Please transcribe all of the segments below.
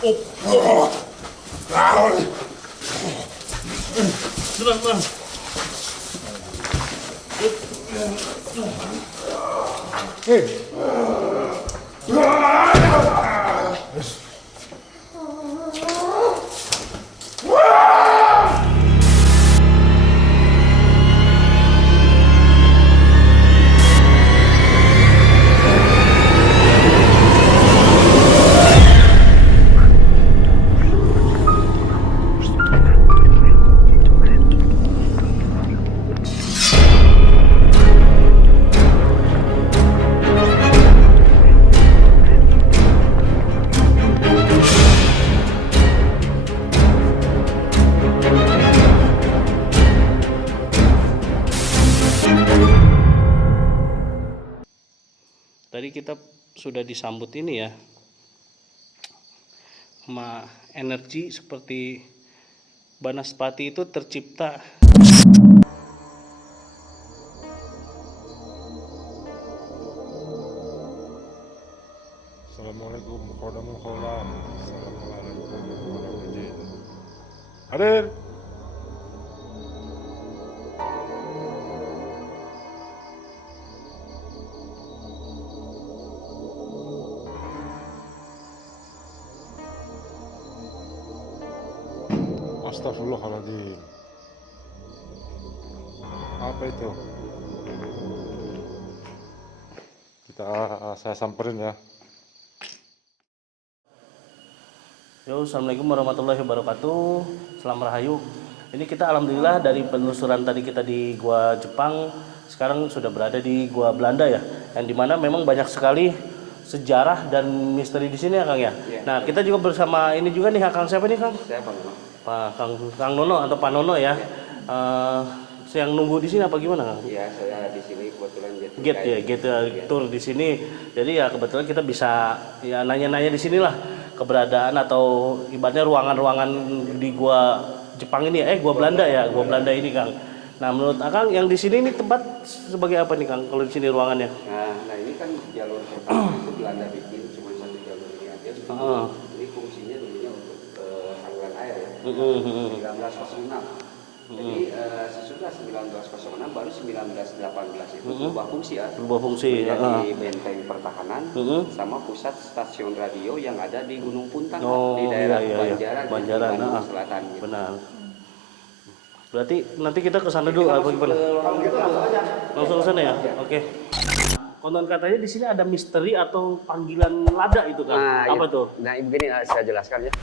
Tenang. Tadi kita sudah disambut ini ya sama energi seperti Banaspati itu tercipta. Assalamualaikum warahmatullahi wabarakatuh. Assalamualaikum warahmatullahi wabarakatuh. Hadir. Astagfirullahaladzim. Apa itu? Saya samperin ya. Yo, assalamualaikum warahmatullahi wabarakatuh. Selamat rahayu. Ini kita alhamdulillah dari penelusuran tadi kita di Gua Jepang, sekarang sudah berada di Gua Belanda ya, yang dimana memang banyak sekali sejarah dan misteri di sini ya Kang ya. Ya. Nah kita juga bersama ini juga nih Kang, siapa nih Kang? Saya Pak Nono. Kang Nono atau Pak Nono ya. Yang nunggu di sini apa gimana Kang? Iya, saya di sini kebetulan Gate tour di sini. Jadi ya kebetulan kita bisa ya nanya-nanya di sinilah keberadaan atau ibaratnya ruangan-ruangan di Gua Jepang ini, Gua Belanda ya, Gua Belanda ini Kang. Nah menurut Akang yang di sini ini tempat sebagai apa nih Kang? Kalau di sini ruangannya? Nah ini kan jalur pertama itu Belanda bikin cuma satu jalur ini aja. Ini fungsinya dulunya untuk saluran air ya. 1906. Jadi sesudah 1906 baru 1918 itu berubah fungsi ya. Berubah fungsi. Menjadi benteng pertahanan sama pusat stasiun radio yang ada di Gunung Puntang di daerah Banjaran, di Bandung Selatan. Gitu. Benar. Berarti nanti kita ke sana dulu apa gimana? Langsung ke sana ya? Oke. Konon katanya di sini ada misteri atau panggilan lada itu kan? Apa tuh? Nah, begini saya jelaskan ya.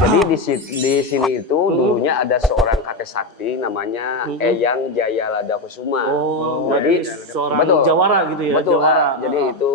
Jadi di sini itu dulunya ada seorang kakek sakti namanya Eyang Jayalada Kusuma. Jadi seorang jawara gitu ya? Betul. Jawara. Jadi itu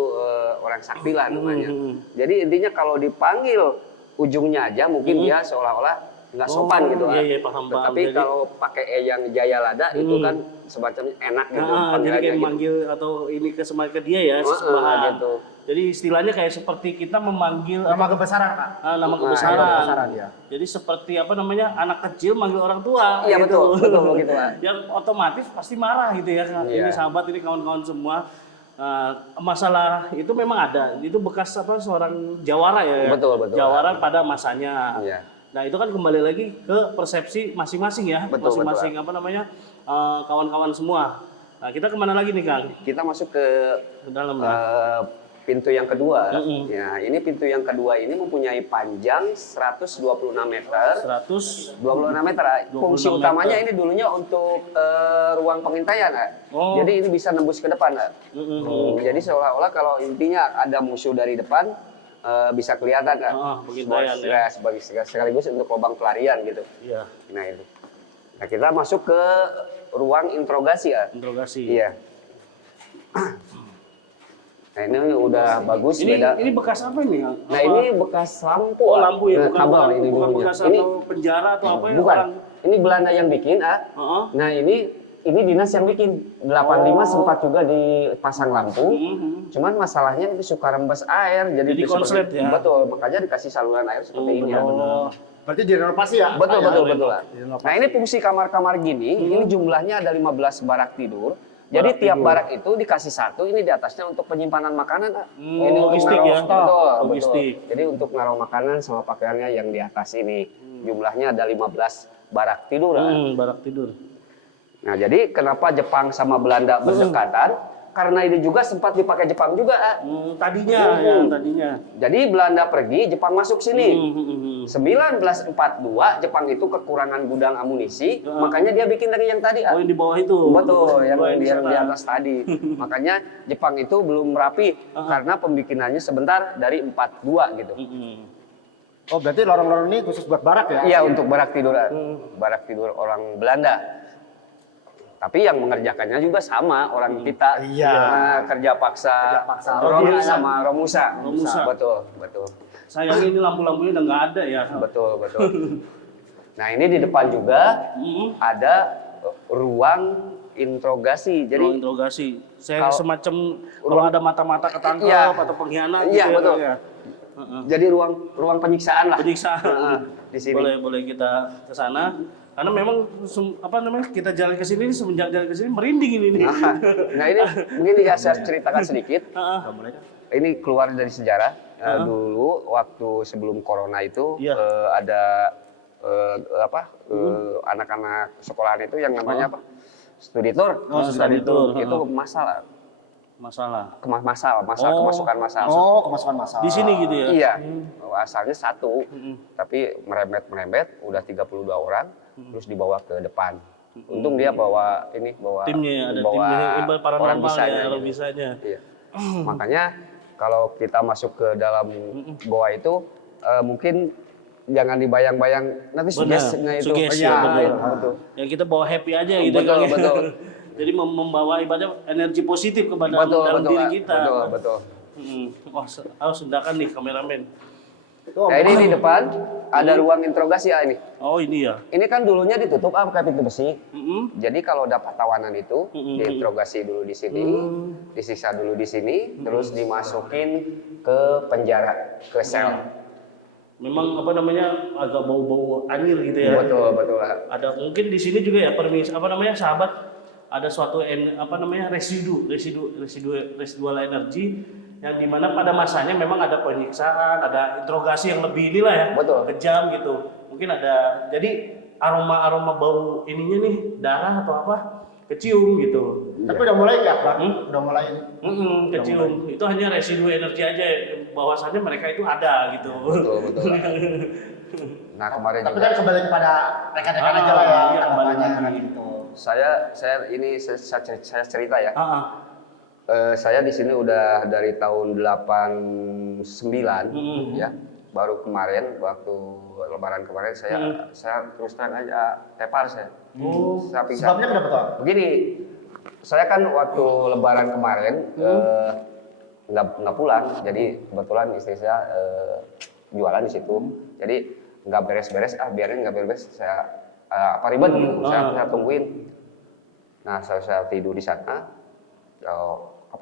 orang sakti lah namanya. Jadi intinya kalau dipanggil ujungnya aja mungkin dia seolah-olah nggak sopan gitu. Iya, paham. Tapi kalau pakai Eyang Jayalada itu kan semacamnya enak gitu. Jadi kayak manggil atau ini ke dia ya, sebelahan. Gitu. Jadi istilahnya kayak seperti kita memanggil nama kebesaran Pak. Nama kebesaran. Ya. Jadi seperti apa namanya anak kecil manggil orang tua. Iya gitu. betul begitu Pak. Yang otomatis pasti marah gitu ya. Ini sahabat, ini kawan-kawan semua. Masalah itu memang ada. Itu bekas seorang jawara ya. Betul. Jawara pada masanya. Iya. Nah itu kan kembali lagi ke persepsi masing-masing ya. Masing-masing apa namanya kawan-kawan semua. Nah kita kemana lagi nih Kang? Kita masuk ke dalam pintu yang kedua. Ya, ini pintu yang kedua ini mempunyai panjang 126 meter. 126 meter. Fungsi utamanya ini dulunya untuk ruang pengintaian. Jadi ini bisa nembus ke depan. Jadi seolah-olah kalau intinya ada musuh dari depan bisa kelihatan sekaligus untuk lubang pelarian gitu. Iya. Nah itu. Nah kita masuk ke ruang interogasi ya. Interogasi. Iya. Nah ini udah bagus beda. Ini bekas apa ini? Nah ini bekas lampu. Oh lampu ya, kabel ini bukan dulunya. bekas Ini atau penjara atau apa ya? Bukan. Ini Belanda yang bikin. Nah ini dinas yang bikin. 85 sempat juga dipasang lampu. Cuman masalahnya itu suka rembes air. Jadi konslet ya. Betul. Makanya dikasih saluran air seperti ini. Berarti direnovasi ya? Betul. Nah ini fungsi kamar-kamar gini. Ini jumlahnya ada 15 barak tidur. Jadi Barak tiap tidur. barak itu dikasih satu, ini di atasnya untuk penyimpanan makanan. Ini untuk logistik naruh ya? stok. Betul, Logistik. betul. Jadi untuk naruh makanan sama pakaiannya yang di atas ini. Jumlahnya ada 15 barak tidur. Barak tidur. Nah, jadi kenapa Jepang sama Belanda berdekatan? Karena ini juga sempat dipakai Jepang juga. Tadinya ya, tadinya. Jadi Belanda pergi, Jepang masuk sini. Hmm. 1942 Jepang itu kekurangan gudang amunisi, makanya dia bikin dari yang tadi. Oh, yang di bawah itu. Betul, yang Di di sana. atas tadi. Makanya Jepang itu belum rapi karena pembikinannya sebentar dari 42 gitu. Oh, berarti lorong-lorong ini khusus buat barak ya? Iya, untuk barak tidur, barak tidur orang Belanda. Tapi yang mengerjakannya juga sama orang kita. Iya. Nah, kerja paksa, Romi sama Romusa. Betul, betul. Sayang ini lampu-lampunya udah nggak ada ya. Betul, betul. Nah, ini di depan juga ada ruang interogasi. Jadi Ruang interogasi. Saya Kalau- semacam kalau ada mata-mata ketangkep Iya. atau pengkhianat Iya, gitu betul. ya. jadi ruang penyiksaan lah. Penyiksaan. Di sini. Boleh kita ke sana. Karena memang kita jalan ke sini semenjak jalan ke sini merinding ini nih. Nah, ini begini ya, saya ceritakan sedikit. Ini keluar dari sejarah. Dulu waktu sebelum corona itu Iya. ada anak-anak sekolahan itu yang namanya apa? Studi tour. Oh, studi tour. Itu masalah kemasukan massal. Oh, kemasukan masal. Di sini gitu ya. Iya. Asalnya satu, tapi merembet udah 32 orang terus dibawa ke depan. Untung dia bawa Timnya ya, ada bawa timnya ibarat orang paranormal bisanya ya, orang gitu. bisanya. Iya. Makanya kalau kita masuk ke dalam goa itu mungkin jangan dibayang-bayang nanti sugestinya itu. Sugesti, Iya, betul. iya, betul. Ya kita bawa happy aja gitu Betul, kan. betul. Jadi membawa ibaratnya energi positif kepada Betul, dalam betul, diri Pak. kita. Betul. Wah, harus sedangkan nih kameramen. Nah, ini di depan ada ruang interogasi ya ini. Oh, ini ya. Ini kan dulunya ditutup pakai pintu besi. Mm-mm. Jadi kalau dapat tawanan itu diinterogasi dulu di sini, disiksa dulu di sini, terus dimasukin ke penjara, ke sel. Memang agak bau-bau anyir gitu ya. Betul. Ada mungkin di sini juga ya sahabat, ada suatu residual energi yang dimana pada masanya memang ada penyiksaan, ada interogasi yang lebih inilah ya, Betul. kejam gitu. Mungkin ada, jadi aroma bau ininya nih darah atau apa kecium gitu. Tapi udah mulai ya, Bang? Udah mulai. Kecium. Itu hanya residu energi aja, bahwasannya mereka itu ada gitu. Betul. Nah, kemarin Tapi juga kan kembali kepada rekan-rekan aja lah ya, iya, kembali tanggapannya lagi. gitu. saya cerita ya. Saya di sini udah dari tahun 89 ya. Baru kemarin waktu Lebaran kemarin saya terus terang aja tepar saya. Saya pingsan. Sebabnya kenapa tuh? Begini, saya kan waktu Lebaran kemarin nggak pulang, jadi kebetulan istri saya jualan di situ, jadi nggak beres-beres, biarin nggak beres, saya apa ribet gitu, saya tungguin. Nah, saya tidur di sana,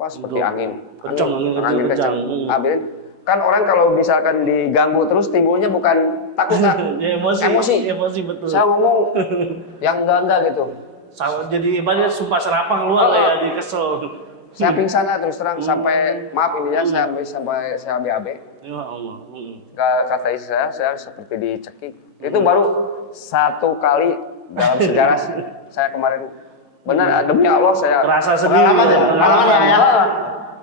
seperti angin kencang. Biarin. Kan orang kalau misalkan diganggu terus timbulnya bukan takut kan? Emosi betul. Saya ngomong yang enggak gitu. Jadi ibaratnya sumpah serapah keluar lah ya, jadi kesel. Saya pingsan lah terus terang sampai maaf ini ya sampai saya BAB. Ya Allah. Kata istri saya seperti dicekik. Itu baru satu kali dalam sejarah saya kemarin. Benar, demi Allah saya Terasa sendiri. Pengalaman ya.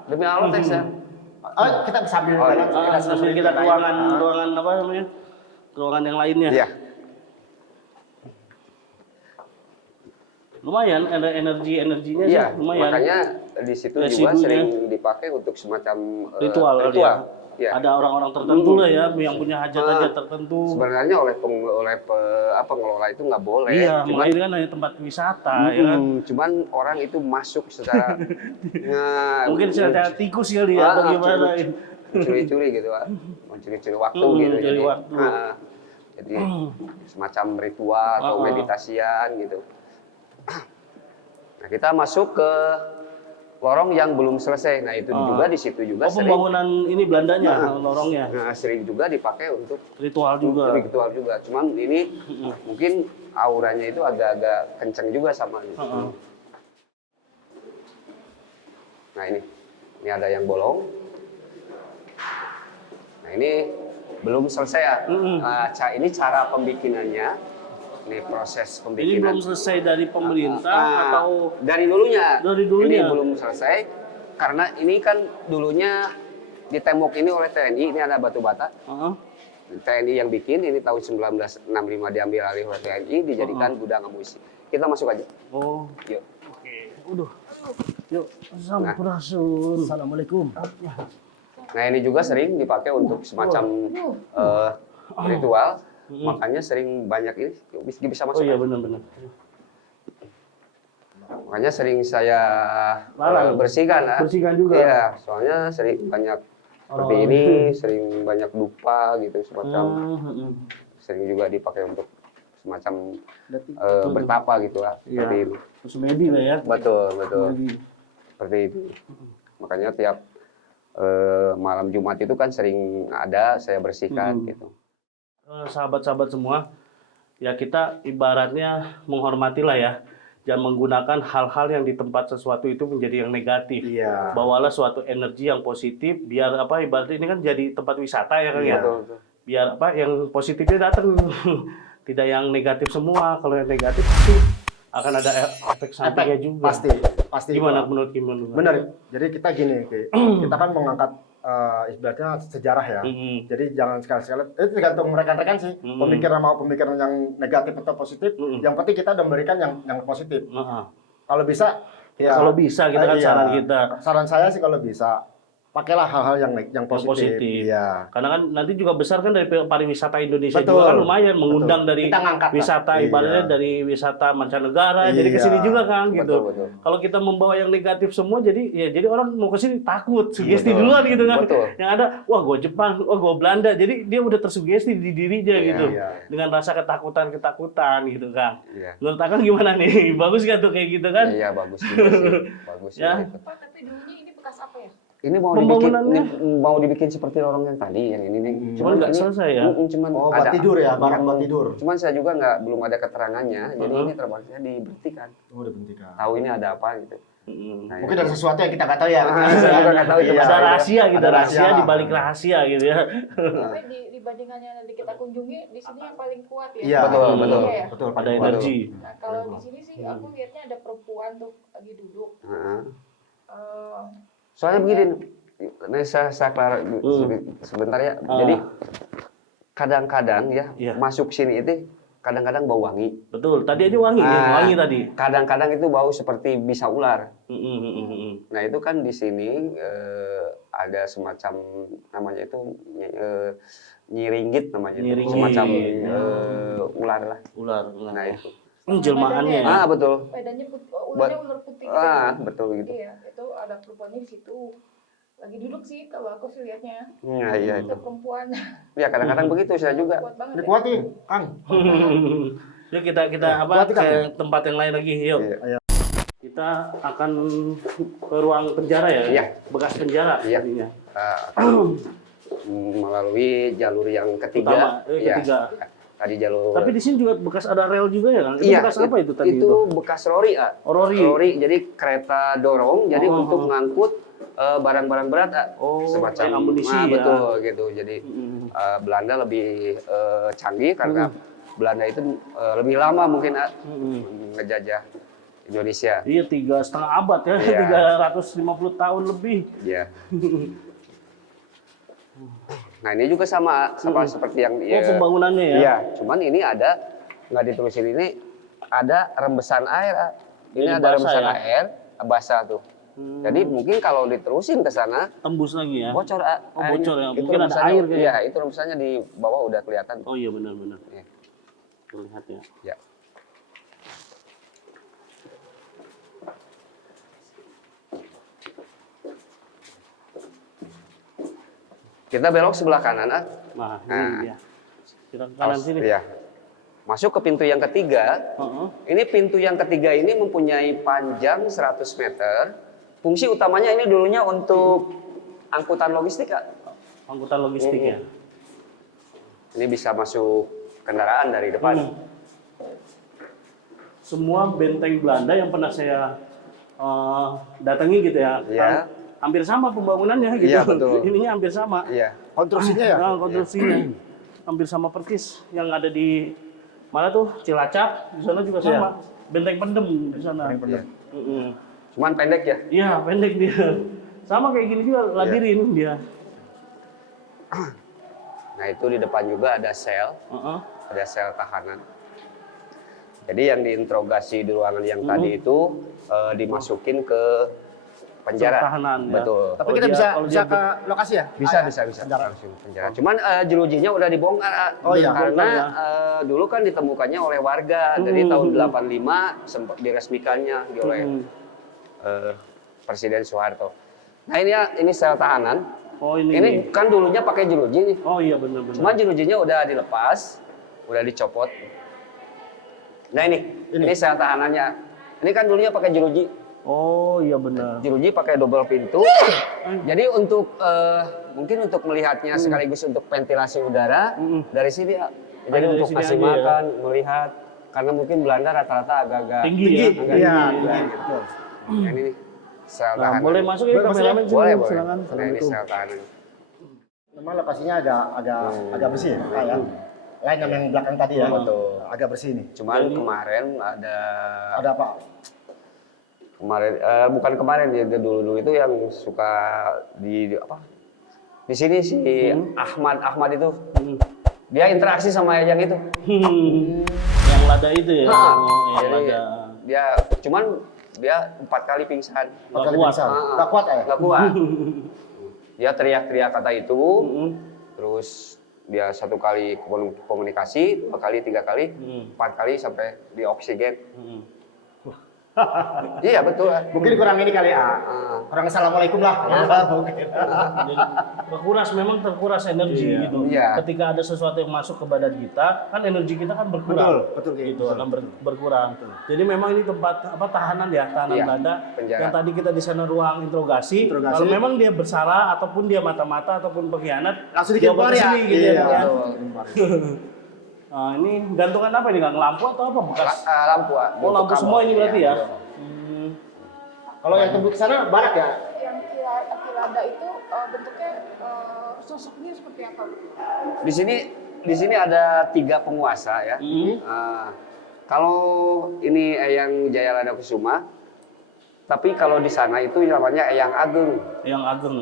demi Allah teh saya. Oh, kita bisa ambil Oh, iya. Kita ke ruangan apa namanya? Ruangan yang lainnya. Iya. Lumayan ada energinya Iya, sih, lumayan. makanya di situ juga Residunya. sering dipakai untuk semacam ritual. ritual. Ya. Iya. Ada orang-orang tertentu lah ya yang punya hajat-hajat tertentu. Sebenarnya oleh pengelola itu nggak boleh. Iya, Cuman ini kan hanya tempat wisata ya kan. cuman orang itu masuk secara Mungkin secara tikus kali ya atau gimana. mencuri-curi gitu, Pak. Mencuri-curi waktu gitu. mencuri waktu. Jadi semacam ritual atau meditasian gitu. Nah, kita masuk ke lorong yang belum selesai. Nah, itu juga di situ juga sering. Pembangunan ini Belandanya, lorongnya. Nah, sering juga dipakai untuk Ritual juga. ritual juga. Cuman ini mungkin auranya itu agak-agak kenceng juga sama gitu. Nah ini ada yang bolong. Nah ini belum selesai ya. Ini cara pembikinannya. Ini proses Ini pembikinan. belum selesai dari pemerintah atau dari dulunya? Dari dulunya. Ini belum selesai karena ini kan dulunya ditembok ini oleh TNI. Ini ada batu bata. TNI yang bikin. Ini tahun 1965 diambil alih oleh TNI, dijadikan gudang amunisi. Kita masuk aja. Oh, Yuk. oke. Udah. Yuk, sampurasun. Assalamualaikum. Nah ini juga sering dipakai untuk semacam ritual. Makanya sering banyak ini bisa masuk. Oh iya kan? benar-benar. Makanya sering saya Larang. bersihkan. Bersihkan juga. Iya, soalnya sering banyak seperti ini, sering banyak lupa gitu semacam. Sering juga dipakai untuk semacam bertapa gitu lah. Iya. Seperti ini. Semedi lah ya. Betul. Semedi. Seperti itu. Makanya tiap malam Jumat itu kan sering ada saya bersihkan gitu. Sahabat-sahabat semua, ya kita ibaratnya menghormati lah ya. Jangan menggunakan hal-hal yang di tempat sesuatu itu menjadi yang negatif. Iya. Bawalah suatu energi yang positif, biar apa ibaratnya ini kan jadi tempat wisata ya kan ya. Betul. Biar apa yang positifnya datang, tidak yang negatif semua. Kalau yang negatif pasti akan ada efek sampingnya juga. Pasti. Gimana menurut Kim? Benar. Jadi kita gini, kita kan mengangkat ibaratnya sejarah ya. Jadi jangan sekali-sekali, itu tergantung rekan-rekan sih. Pemikiran mau pemikiran yang negatif atau positif. Yang penting kita udah memberikan yang positif. Kalau bisa, Ya, kalau bisa kita kan saran kita. Saran saya sih kalau bisa pakailah hal-hal yang positif. Iya. Karena kan nanti juga besar kan dari pariwisata Indonesia Betul. juga kan lumayan mengundang dari Kita ngangkat, wisata Pak. ibaratnya Iya. dari wisata mancanegara jadi Iya. ke sini juga kan gitu. Betul. Kalau kita membawa yang negatif semua jadi orang mau ke sini takut, sugesti duluan gitu kan. Betul. Yang ada wah gue Jepang, wah gue Belanda. Jadi dia udah tersugesti di dirinya gitu. Iya. Dengan rasa ketakutan gitu kan. Iya. Menurut Akang gimana nih? Bagus kan tuh kayak gitu kan? Iya, bagus juga sih. Bagus Ya. juga itu. Pak, tapi dulunya ini bekas apa ya? Ini Pembangunannya? mau dibikin seperti lorong yang tadi yang ini nih. Cuman nggak ini- selesai ya? Cuman Oh, buat tidur ya, barang buat tidur. Cuman saya juga belum ada keterangannya. Jadi ini terpaksa diberhentikan. Oh, udah pentingkan. Tahu ini ada apa gitu. Nah, Mungkin ada sesuatu yang kita nggak tahu ya. Saya juga nggak tahu, Iya. cuma Ada rahasia gitu, Ada rahasia rahasia. di balik rahasia gitu ya. Tapi di bandingannya nanti kita kunjungi, di sini yang paling kuat ya. Iya, Betul, betul. Iya ya? Betul, Ada Pak. energi. Nah, kalau di sini sih aku lihatnya ada perempuan tuh lagi duduk. Heeh. Eh, Soalnya begini, nih saya sebentar ya. Jadi kadang-kadang ya Iya. masuk sini itu kadang-kadang bau wangi. Betul, tadi aja wangi, wangi tadi. Kadang-kadang itu bau seperti bisa ular. Mm. Nah itu kan di sini ada semacam namanya itu nyiringgit namanya, itu. Nyiringgit. Semacam ular lah. Ular. Nah itu. Jelmaannya. Ah betul. Bedanya ularnya ular putih gitu. Ah betul gitu. Iya, itu ada perempuannya di situ. Lagi duduk sih kalau aku sih lihatnya. Nah, iya Itu itu. perempuan. Ya kadang-kadang begitu saya juga. Kuat banget. Ini Ya. kuat nih, Kang. Yuk kita apa Berarti kan ke tempat yang lain lagi, yuk. Iya. Kita akan ke ruang penjara ya? Iya. Bekas penjara Iya. tadinya. Melalui jalur yang ketiga. Utama, ketiga. Tadi jalur. Tapi di sini juga bekas ada rel juga ya kan? Itu Iya, bekas apa itu tadi Itu bekas lori, ah. Oh, lori. Jadi kereta dorong, jadi untuk mengangkut barang-barang berat, ah. Oh, Semacam kayak amunisi ya. betul gitu. Jadi Belanda lebih canggih karena Belanda itu lebih lama mungkin ngejajah Indonesia. Iya, 3,5 abad ya, Iya. 350 tahun lebih. Iya. Nah ini juga sama seperti yang Oh, pembangunannya ya? Iya, cuman ini ada nggak diterusin ini ada rembesan air. Ah. Ini Jadi ada basah rembesan ya? air basah tuh. Jadi mungkin kalau diterusin ke sana Tembus lagi ya? bocor. Oh, bocor ya? Itu Mungkin ada rembesannya- air kayaknya. Iya, itu rembesannya di bawah udah kelihatan. Oh iya benar-benar. Iya. Terlihat ya. Ya. Kita belok sebelah kanan, ah. Nah, ini dia. Kita ke kanan sini. Iya. Masuk ke pintu yang ketiga. Ini pintu yang ketiga ini mempunyai panjang 100 meter. Fungsi utamanya ini dulunya untuk angkutan logistik, Kak. Angkutan logistik ya. Ini bisa masuk kendaraan dari depan. Semua benteng Belanda yang pernah saya datangi gitu ya. Iya. Hampir sama pembangunannya gitu. Iya, betul. Ininya hampir sama. Iya. Konstruksinya ya? Nah, konstruksinya hampir sama persis yang ada di mana tuh Cilacap, di sana juga sama. Benteng Pendem di sana. Iya. Mm-mm. Cuman pendek ya. Iya, pendek dia. Sama kayak gini juga labirin dia. Nah itu di depan juga ada sel, Heeh. ada sel tahanan. Jadi yang diinterogasi di ruangan yang tadi itu dimasukin ke penjara. Sel tahanan, ya. Betul. Tapi Kalau kita dia- bisa kalau bisa dia ke lokasi ya? Bisa, Ah, bisa penjara. langsung penjara. Cuman jerujinya udah dibongkar. Oh, iya. Karena Bongkar, dulu kan ditemukannya oleh warga dari tahun 85 sempat diresmikannya oleh Presiden Soeharto. Nah ini sel tahanan. Oh ini. Ini kan dulunya pakai jeruji nih. Oh iya benar-benar. Cuman jerujinya udah dilepas, udah dicopot. Nah ini sel tahanannya. Ini kan dulunya pakai jeruji. Oh iya benar. Jeruji pakai double pintu. Jadi untuk mungkin untuk melihatnya sekaligus untuk ventilasi udara dari sini ya. Jadi dari untuk sini kasih aja ya. makan, melihat karena mungkin Belanda rata-rata agak-agak Tinggi ya? agak Iya, tinggi, tinggi. gitu. Nah, ini nih, sel Nah, tahanan. boleh masuk ya Boleh masuk ya? kameramen sini, Boleh. silakan. Nah, ini Assalamualaikum. sel tahanan. Memang lokasinya agak bersih ya, Pak ya. Lain yang belakang tadi ya. Betul. Agak bersih nih. Cuman kemarin ada Ada apa? kemarin bukan kemarin ya dulu itu yang suka di apa di sini si Ahmad itu dia interaksi sama yang itu. Yang lada itu ya. Ah, Oh, yang jadi lada. dia cuman dia 4 kali pingsan. Nggak Kali kuat. bisa. Ah, Nggak kuat ya? Nggak kuat. Dia teriak-teriak kata itu, terus dia 1 kali komunikasi, 2 kali, 3 kali, 4 kali sampai di oksigen. Iya betul. Mungkin kurang ini kali ya. Kurang assalamualaikum lah. Mungkin. Jadi, memang terkuras energi gitu. Iya. Ketika ada sesuatu yang masuk ke badan kita, kan energi kita kan berkurang. Betul kayak Gitu akan berkurang. Jadi memang ini tempat tahanan ya, tahanan Iya, Belanda. penjara. Yang tadi kita di sana ruang interogasi. Interogasi. Kalau memang dia bersalah ataupun dia mata-mata ataupun pengkhianat, Langsung dikirim dibawa keluar ke ya? sini gitu ya. Iya, Pak, ya. betul. Nah, ini gantungan apa ini? Nggak lampu atau apa bekas? Lampu. Oh, untuk lampu kabel. semua ini berarti ya? Iya. Kalau yang tembok sana barak ya? Yang Kilada itu bentuknya sosoknya seperti apa? Di sini ada 3 penguasa ya. Kalau ini Eyang Jayalada Kusuma, tapi kalau di sana itu namanya Eyang Ageng. Yang ageng.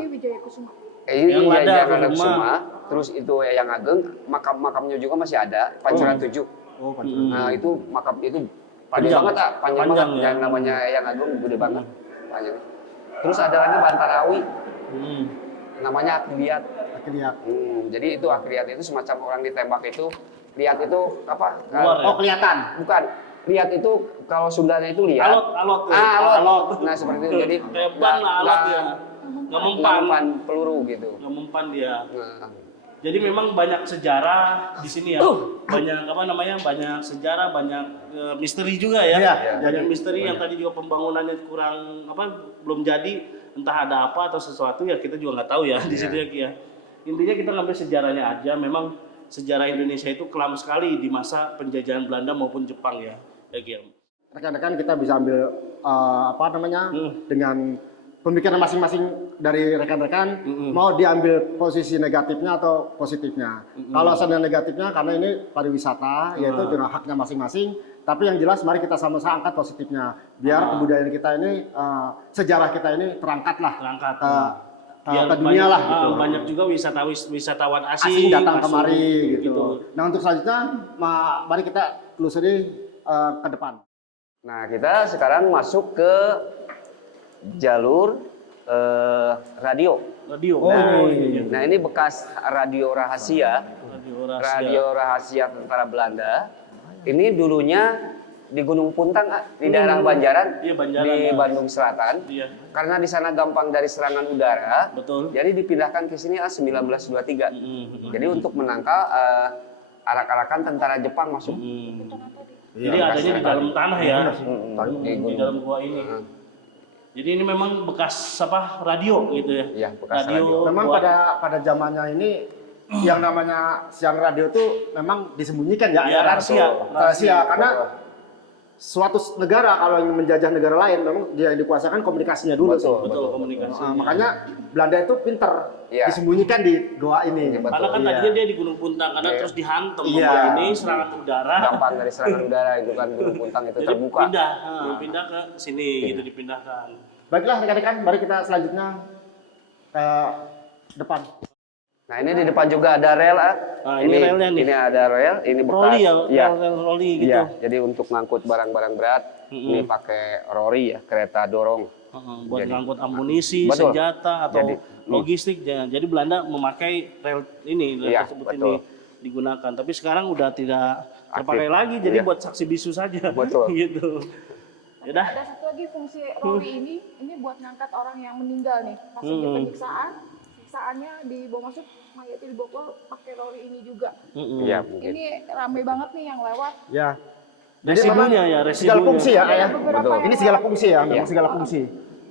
Ini Wijaya Kusuma. Ini Yang Lada Jayalada Kusuma. Kusuma, terus itu Eyang Ageng, makamnya juga masih ada, Pancuran 7. Oh, Nah itu makam itu Panjang. gede banget, panjang Panjang, banget. ya. Yang namanya Eyang Ageng gede banget, panjang. Terus ada lagi Bantarawi, namanya Akliat. lihat. Jadi itu Akliat itu semacam orang ditembak itu, lihat itu apa? Keluar ya? Oh, kelihatan. Bukan, lihat itu kalau Sundanya itu lihat. Alot. Alot. Nah seperti itu. Jadi Kayak ban lah alot ya. Nggak mempan. mempan peluru gitu. Nggak mempan dia. Nah, Jadi memang banyak sejarah di sini ya. Banyak apa namanya? Banyak sejarah, banyak misteri juga ya. Iya, Banyak misteri yang tadi juga pembangunannya kurang belum jadi, entah ada apa atau sesuatu ya kita juga nggak tahu ya di situ ya Ki ya. Intinya kita ngambil sejarahnya aja. Memang sejarah Indonesia itu kelam sekali di masa penjajahan Belanda maupun Jepang ya. Ya Ki ya. Rekan-rekan kita bisa ambil dengan pemikiran masing-masing dari rekan-rekan mau diambil posisi negatifnya atau positifnya. Kalau seandainya negatifnya karena ini pariwisata yaitu dengan haknya masing-masing, tapi yang jelas mari kita sama-sama angkat positifnya biar kebudayaan kita ini sejarah kita ini terangkat Terangkat. ke dunia lah gitu. Banyak juga wisatawan asing Datang masuk, kemari gitu. Nah untuk selanjutnya mari kita telusuri ke depan. Nah kita sekarang masuk ke jalur radio. Radio. Nah ini bekas radio rahasia. Radio rahasia tentara Belanda. Ini dulunya di Gunung Puntang, di daerah Banjaran, Iya, Banjaran, di ya. Bandung Selatan. Iya. Karena di sana gampang dari serangan udara, Betul. jadi dipindahkan ke sini 1923. Jadi untuk menangkal arak-arakan tentara Jepang masuk. Jadi adanya di dalam tanah ya, di dalam gua ini. Jadi ini memang bekas radio gitu ya? Iya, bekas radio. Memang pada zamannya ini yang namanya siang radio itu memang disembunyikan ya, Iya, rahasia. rahasia karena suatu negara kalau ingin menjajah negara lain memang dia yang dikuasakan komunikasinya dulu sih. Betul, komunikasi. Makanya Belanda itu pinter Iya. disembunyikan di goa ini. Iya, betul. Karena kan Iya. tadinya dia di Gunung Puntang karena Iya. terus dihantam Iya. sama ini serangan udara. Gampang dari serangan udara itu kan Gunung Puntang itu Jadi terbuka. pindah ke sini gitu dipindahkan. Baiklah rekan-rekan, mari kita selanjutnya ke depan. Nah ini di depan juga ada rel. Nah, ini relnya nih. Ini ada rel, ini bekas. Roli ya, Iya. rel roli gitu. Iya, jadi untuk ngangkut barang-barang berat, ini pakai rori ya, kereta dorong. Buat Jadi- ngangkut amunisi, Betul. senjata atau Jadi, logistik. Jadi Belanda memakai rel ini, rel Iya, tersebut betul. ini digunakan. Tapi sekarang udah tidak terpakai Aktif. lagi, jadi Iya. buat saksi bisu saja. Betul. gitu. Yaudah. Ada satu lagi fungsi roli ini buat ngangkat orang yang meninggal nih. Pas dia penyiksaan, siksaannya dibawa masuk, mayatnya dibawa pakai roli ini juga. Iya, mungkin. Ini rame banget nih yang lewat. Ya. Residunya ya, segala residunya. fungsi ya, Ada ya. beberapa Betul. yang Ini segala lewat. fungsi ya, memang segala fungsi.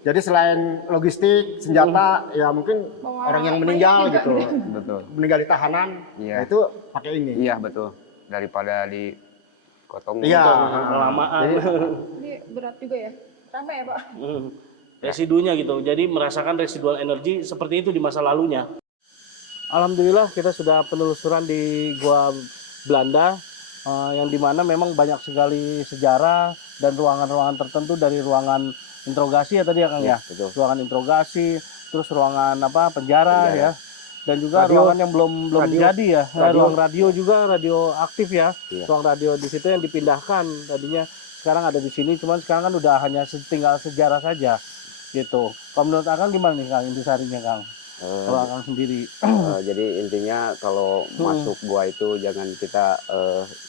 Jadi selain logistik, senjata, ya mungkin Bawa orang yang mayat meninggal juga. gitu, Betul. meninggal di tahanan, Iya. nah itu pakai ini. Iya, betul. Daripada di kotong. Iya. Kelamaan. Ini berat juga ya. Rame ya Pak? Residunya gitu. Jadi merasakan residual energi seperti itu di masa lalunya. Alhamdulillah kita sudah penelusuran di Gua Belanda yang dimana memang banyak sekali sejarah dan ruangan-ruangan tertentu dari ruangan interogasi ya tadi ya Kang ya. Betul. Ruangan interogasi, terus ruangan apa penjara ya. Dan juga Radio. ruangan yang belum Radio. jadi ya. Radio. Ruang radio juga radio aktif ya. Iya. Ruang radio di situ yang dipindahkan tadinya sekarang ada di sini, cuman sekarang kan udah hanya tinggal sejarah saja gitu. Kalau menurut Akang gimana nih Kang intisarinya Kang? Kalau Akang sendiri Jadi intinya kalau masuk gua itu jangan kita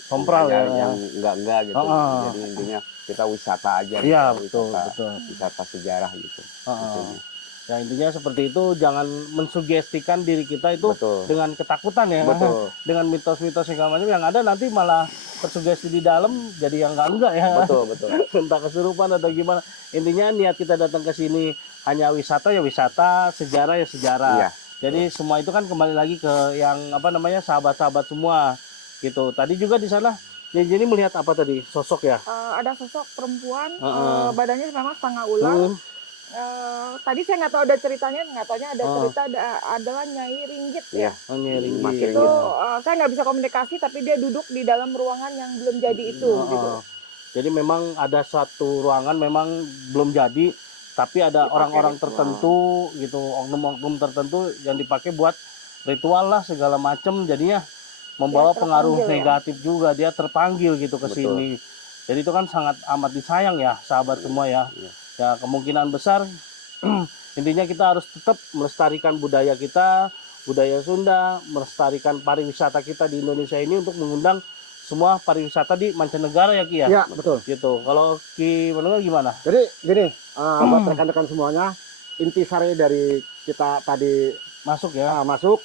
Sompral ya. yang enggak gitu. Ah. Jadi intinya kita wisata aja. Iya, gitu. betul, wisata, betul. wisata sejarah gitu. Intinya. Ya intinya seperti itu, jangan mensugestikan diri kita itu Betul. dengan ketakutan ya, Betul. dengan mitos-mitos segala macam yang ada nanti malah tersugesti di dalam jadi yang enggak ya. Betul, betul. Entah kesurupan atau gimana. Intinya niat kita datang ke sini hanya wisata ya wisata, sejarah ya sejarah. Iya. Jadi semua itu kan kembali lagi ke yang apa namanya sahabat-sahabat semua gitu. Tadi juga di sana jadi melihat apa tadi sosok ya? Ada sosok perempuan, Heeh. badannya memang setengah ular. Tadi saya nggak tahu ada ceritanya, nggak taunya ada cerita adalah Nyai Ringgit Iya. ya. Mas Ringgit. Itu saya nggak bisa komunikasi, tapi dia duduk di dalam ruangan yang belum jadi itu. Gitu. Jadi memang ada satu ruangan memang belum jadi, tapi ada Dipakai orang-orang ritual. tertentu gitu, oknum-oknum tertentu yang dipakai buat ritual lah segala macam. Jadinya membawa Dia pengaruh terpanggil ya? negatif juga, dia terpanggil gitu ke Betul. sini. Jadi itu kan sangat amat disayang ya sahabat semua ya. Ya kemungkinan besar intinya kita harus tetap melestarikan budaya kita, budaya Sunda, melestarikan pariwisata kita di Indonesia ini untuk mengundang semua pariwisata di mancanegara ya Ki ya. Iya, betul. Gitu. Kalau Ki mendengar gimana? Jadi gini, buat rekan-rekan semuanya, intisari dari kita tadi Masuk ya. masuk,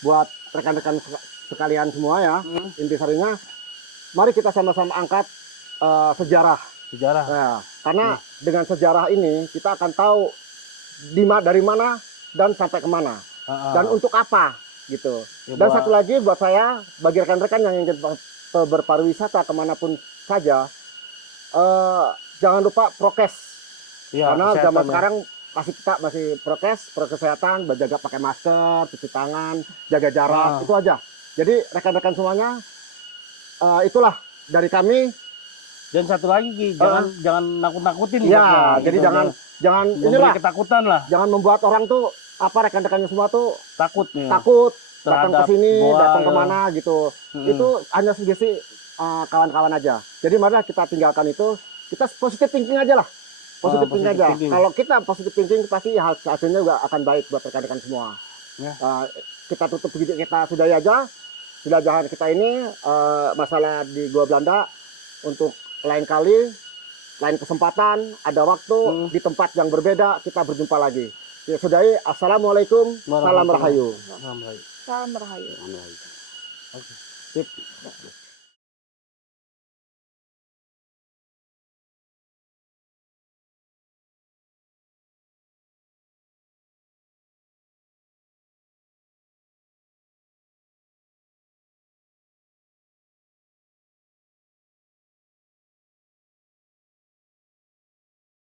buat rekan-rekan sekalian semua ya, intisarinya, mari kita sama-sama angkat sejarah. Sejarah. Nah, karena dengan sejarah ini kita akan tahu dari mana dan sampai kemana dan untuk apa gitu. Ya, Dan buat- satu lagi buat saya, bagi rekan-rekan yang ingin berpariwisata kemanapun saja, jangan lupa prokes. Ya, Karena kesehatan zaman ya. sekarang masih prokes kesehatan, berjaga pakai masker, cuci tangan, jaga jarak, itu aja. Jadi rekan-rekan semuanya, itulah dari kami. Dan satu lagi Ki, jangan nakut-nakutin. Ya, buatnya, jadi gitu. jangan memberi inilah, ketakutan lah, jangan membuat orang tuh rekan-rekannya semua tuh takut nih. takut datang ke Terhadap sini, gua, datang ya. kemana gitu. Itu hanya sugesti kawan-kawan aja. Jadi marilah kita tinggalkan itu, kita positive thinking aja lah. Positive thinking positive aja. thinking. Kalau kita positive thinking pasti hasilnya juga akan baik buat rekan-rekan semua. Ya. Kita tutup begitu, kita sudahi aja. Sudah jangan kita ini masalah di Gua Belanda untuk lain kali, lain kesempatan, ada waktu di tempat yang berbeda kita berjumpa lagi. Ya sudahi. Assalamualaikum. Salam rahayu. Alhamdulillah. Salam Rahayu. Oke. Sip.